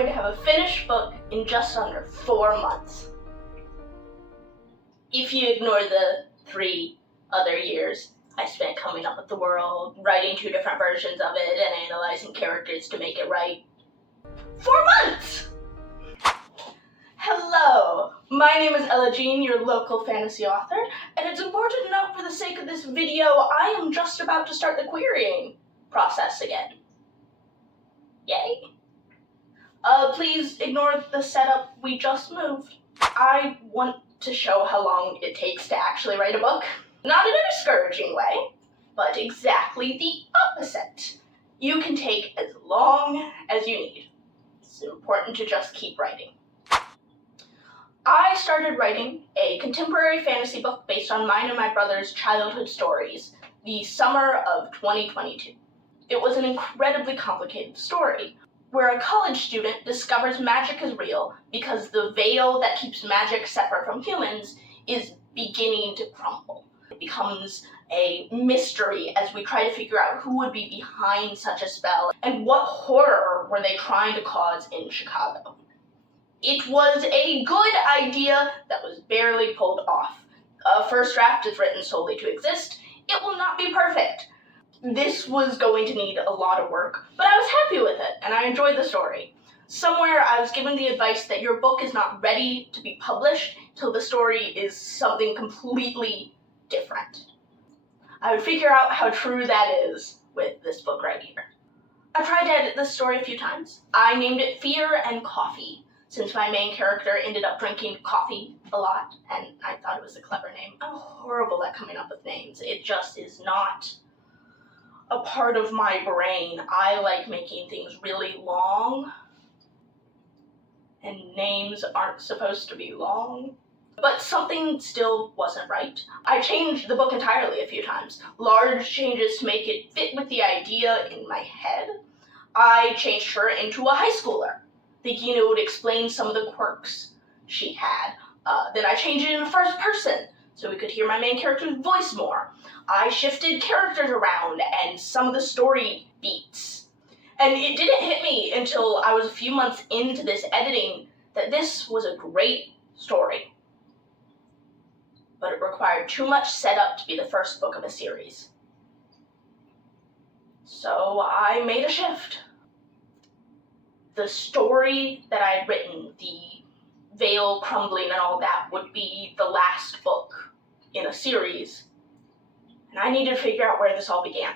going to have a finished book in just under 4 months. If you ignore the 3 other years I spent coming up with the world, writing 2 different versions of it, and analyzing characters to make it right. 4 months! Hello, my name is Ella Jean, your local fantasy author, and it's important to note for the sake of this video, I am just about to start the querying process again. Yay! Please ignore the setup, we just moved. I want to show how long it takes to actually write a book. Not in a discouraging way, but exactly the opposite. You can take as long as you need. It's important to just keep writing. I started writing a contemporary fantasy book based on mine and my brother's childhood stories the summer of 2022. It was an incredibly complicated story, where a college student discovers magic is real because the veil that keeps magic separate from humans is beginning to crumble. It becomes a mystery as we try to figure out who would be behind such a spell and what horror were they trying to cause in Chicago. It was a good idea that was barely pulled off. A first draft is written solely to exist. It will not be perfect. This was going to need a lot of work, but I was happy with it, and I enjoyed the story. Somewhere I was given the advice that your book is not ready to be published till the story is something completely different. I would figure out how true that is with this book right here. I tried to edit this story a few times. I named it Fear and Coffee, since my main character ended up drinking coffee a lot, and I thought it was a clever name. I'm horrible at coming up with names. It just is not a part of my brain. I like making things really long, and names aren't supposed to be long. But something still wasn't right. I changed the book entirely a few times. Large changes to make it fit with the idea in my head. I changed her into a high schooler, thinking it would explain some of the quirks she had. Then I changed it in first person, so we could hear my main character's voice more. I shifted characters around and some of the story beats. And it didn't hit me until I was a few months into this editing that this was a great story. But it required too much setup to be the first book of a series. So I made a shift. The story that I had written, the veil crumbling and all that, would be the last book in a series. And I needed to figure out where this all began.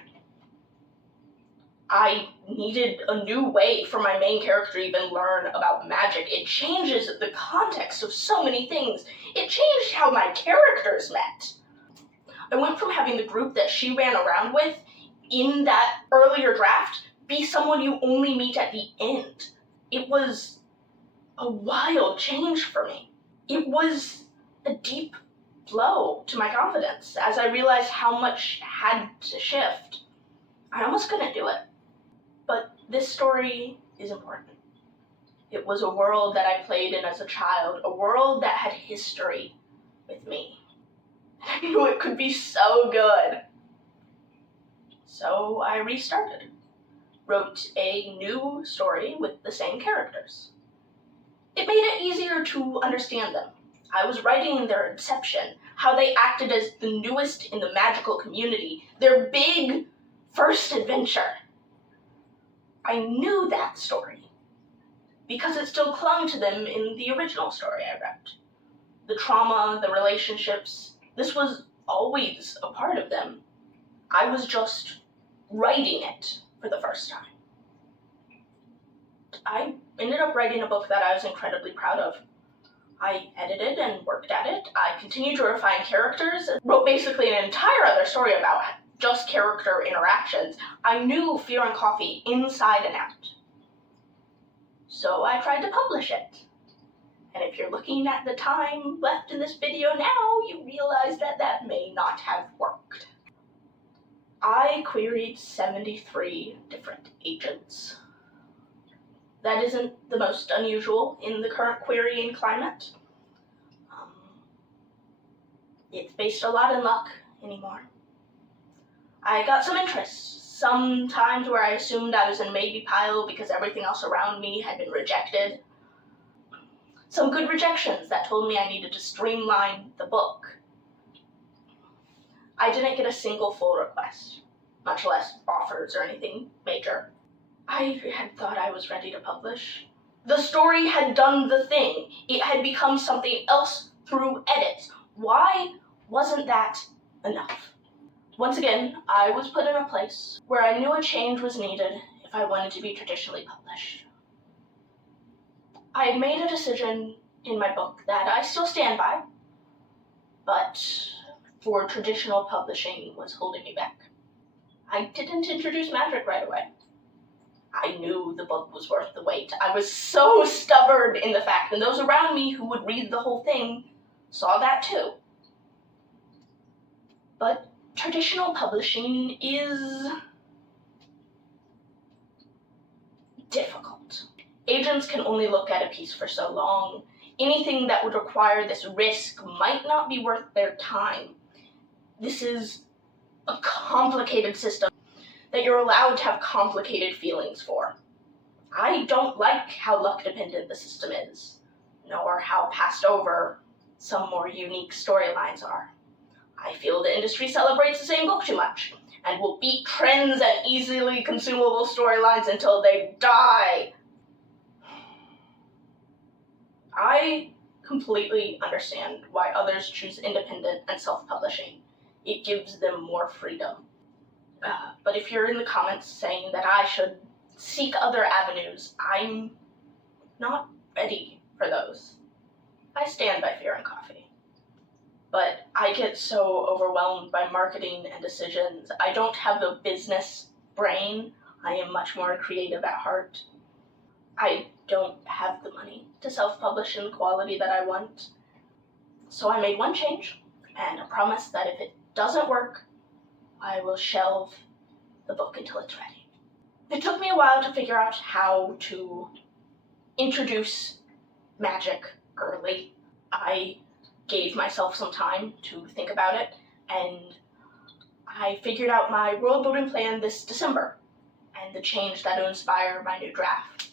I needed a new way for my main character to even learn about magic. It changes the context of so many things. It changed how my characters met. I went from having the group that she ran around with in that earlier draft be someone you only meet at the end. It was a wild change for me. It was a deep blow to my confidence as I realized how much had to shift. I almost couldn't do it. But this story is important. It was a world that I played in as a child, a world that had history with me. And I knew it could be so good. So I restarted. Wrote a new story with the same characters. It made it easier to understand them. I was writing their inception, how they acted as the newest in the magical community, their big first adventure. I knew that story because it still clung to them in the original story I wrote. The trauma, the relationships, this was always a part of them. I was just writing it for the first time. I ended up writing a book that I was incredibly proud of. I edited and worked at it. I continued to refine characters, wrote basically an entire other story about just character interactions. I knew Fear and Coffee inside and out. So I tried to publish it. And if you're looking at the time left in this video now, you realize that that may not have worked. I queried 73 different agents. That isn't the most unusual in the current querying climate. It's based a lot in luck anymore. I got some interests. some times where I assumed I was in a maybe pile because everything else around me had been rejected. Some good rejections that told me I needed to streamline the book. I didn't get a single full request, much less offers or anything major. I had thought I was ready to publish. The story had done the thing. It had become something else through edits. Why wasn't that enough? Once again, I was put in a place where I knew a change was needed if I wanted to be traditionally published. I had made a decision in my book that I still stand by, but for traditional publishing was holding me back. I didn't introduce magic right away. I knew the book was worth the wait. I was so stubborn in the fact, and those around me who would read the whole thing saw that too. But traditional publishing is difficult. Agents can only look at a piece for so long. Anything that would require this risk might not be worth their time. This is a complicated system that you're allowed to have complicated feelings for. I don't like how luck-dependent the system is, nor how passed over some more unique storylines are. I feel the industry celebrates the same book too much, and will beat trends and easily consumable storylines until they die. I completely understand why others choose independent and self-publishing. It gives them more freedom. But if you're in the comments saying that I should seek other avenues, I'm not ready for those. I stand by Fear and Coffee. But I get so overwhelmed by marketing and decisions. I don't have a business brain. I am much more creative at heart. I don't have the money to self-publish in the quality that I want. So I made one change and a promise that if it doesn't work, I will shelve the book until it's ready. It took me a while to figure out how to introduce magic early. I gave myself some time to think about it, and I figured out my world building plan this December and the change that would inspire my new draft.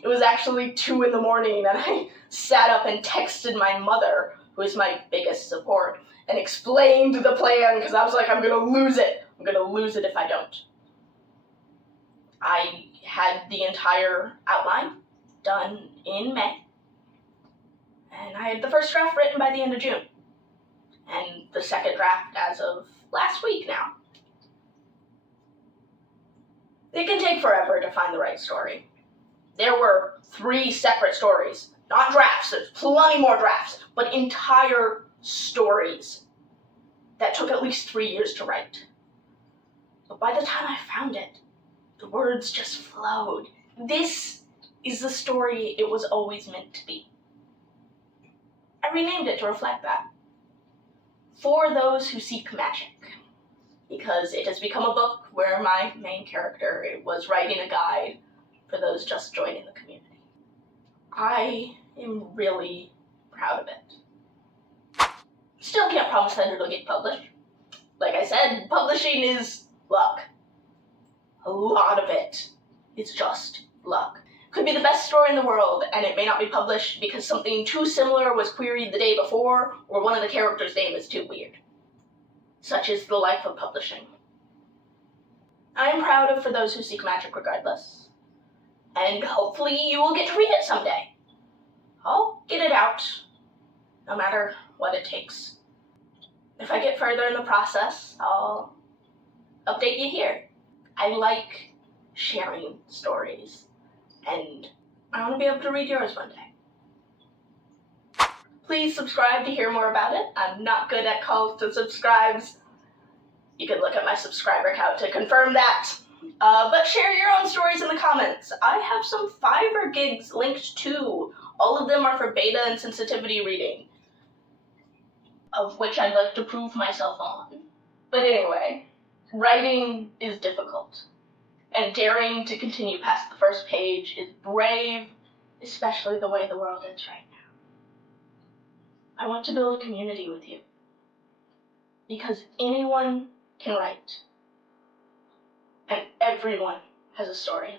It was actually 2 a.m. and I sat up and texted my mother, who is my biggest support, and explained the plan because I was like, I'm gonna lose it. I'm gonna lose it if I don't. I had the entire outline done in May, and I had the first draft written by the end of June, and the second draft as of last week now. It can take forever to find the right story. There were 3 separate stories, not drafts, there's plenty more drafts, but entire stories that took at least 3 years to write. But by the time I found it, the words just flowed. This is the story it was always meant to be. I renamed it to reflect that. For Those Who Seek Magic, because it has become a book where my main character was writing a guide for those just joining the community. I am really proud of it. Still can't promise that it'll get published. Like I said, publishing is luck. A lot of it is just luck. Could be the best story in the world, and it may not be published because something too similar was queried the day before, or one of the characters' name is too weird. Such is the life of publishing. I am proud of For Those Who Seek Magic regardless, and hopefully you will get to read it someday. I'll get it out, no matter what it takes. If I get further in the process, I'll update you here. I like sharing stories, and I want to be able to read yours one day. Please subscribe to hear more about it. I'm not good at calls to subscribes. You can look at my subscriber count to confirm that. But share your own stories in the comments. I have some Fiverr gigs linked too. All of them are for beta and sensitivity reading, of which I'd like to prove myself on. But anyway, writing is difficult, and daring to continue past the first page is brave, especially the way the world is right now. I want to build a community with you, because anyone can write. And everyone has a story.